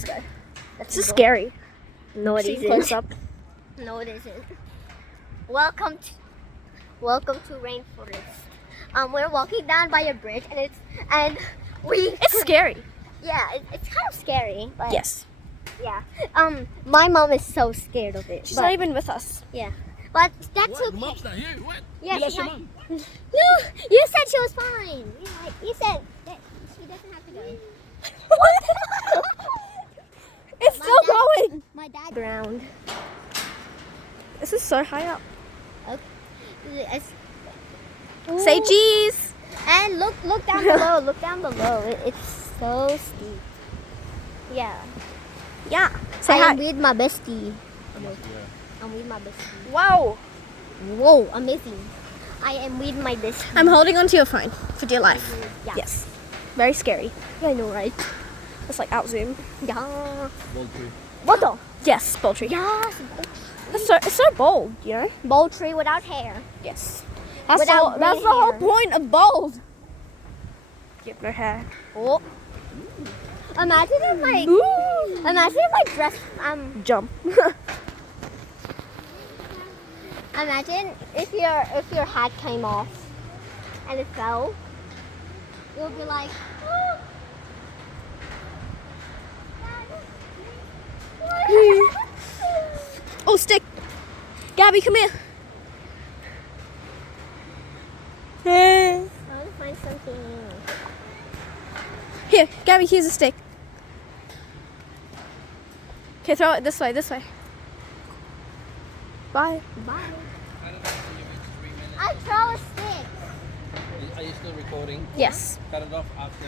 Let's go. Let's This is go. scary. No, it See isn't. close up. No, it isn't. Welcome to Rainforest. We're walking down by a bridge, and we. It's scary. Yeah, it's kind of scary. But Yes. Yeah. My mom is so scared of it. She's but, not even with us. Yeah. But that's What? okay. Mom's not here. What? Yeah, You lost she's your not- mom. No, you said she was fine. You said that she doesn't have to go. It's My still dad- going. My dad ground. This is so high up. It's, Say Ooh. cheese. And look down below. Look down below. It's so steep. Yeah. Yeah. Say I hi. am with my bestie. I'm with my bestie. Wow. Whoa, amazing. I am with my bestie. I'm holding onto your phone for dear life. Yeah. Yes. Very scary. Yeah, I know, right? It's like out zoom. Yeah. Bold tree. What the? Yes, poultry. Yes. It's so bold, you know? Bold tree without hair. Yes. That's Without that's red the whole hair. point of bold. Give no hair. Oh. Imagine if like. Ooh. Imagine if my dress. Jump. Imagine if your hat came off, and it fell. It would be like. Oh, stick. Gabby, come here. I want to find something. Here, Gabby, here's a stick. Okay, throw it this way, this way. Bye. Bye. I don't know if you reach 3 minutes. I throw a stick. Are you still recording? Yes. Cut it off after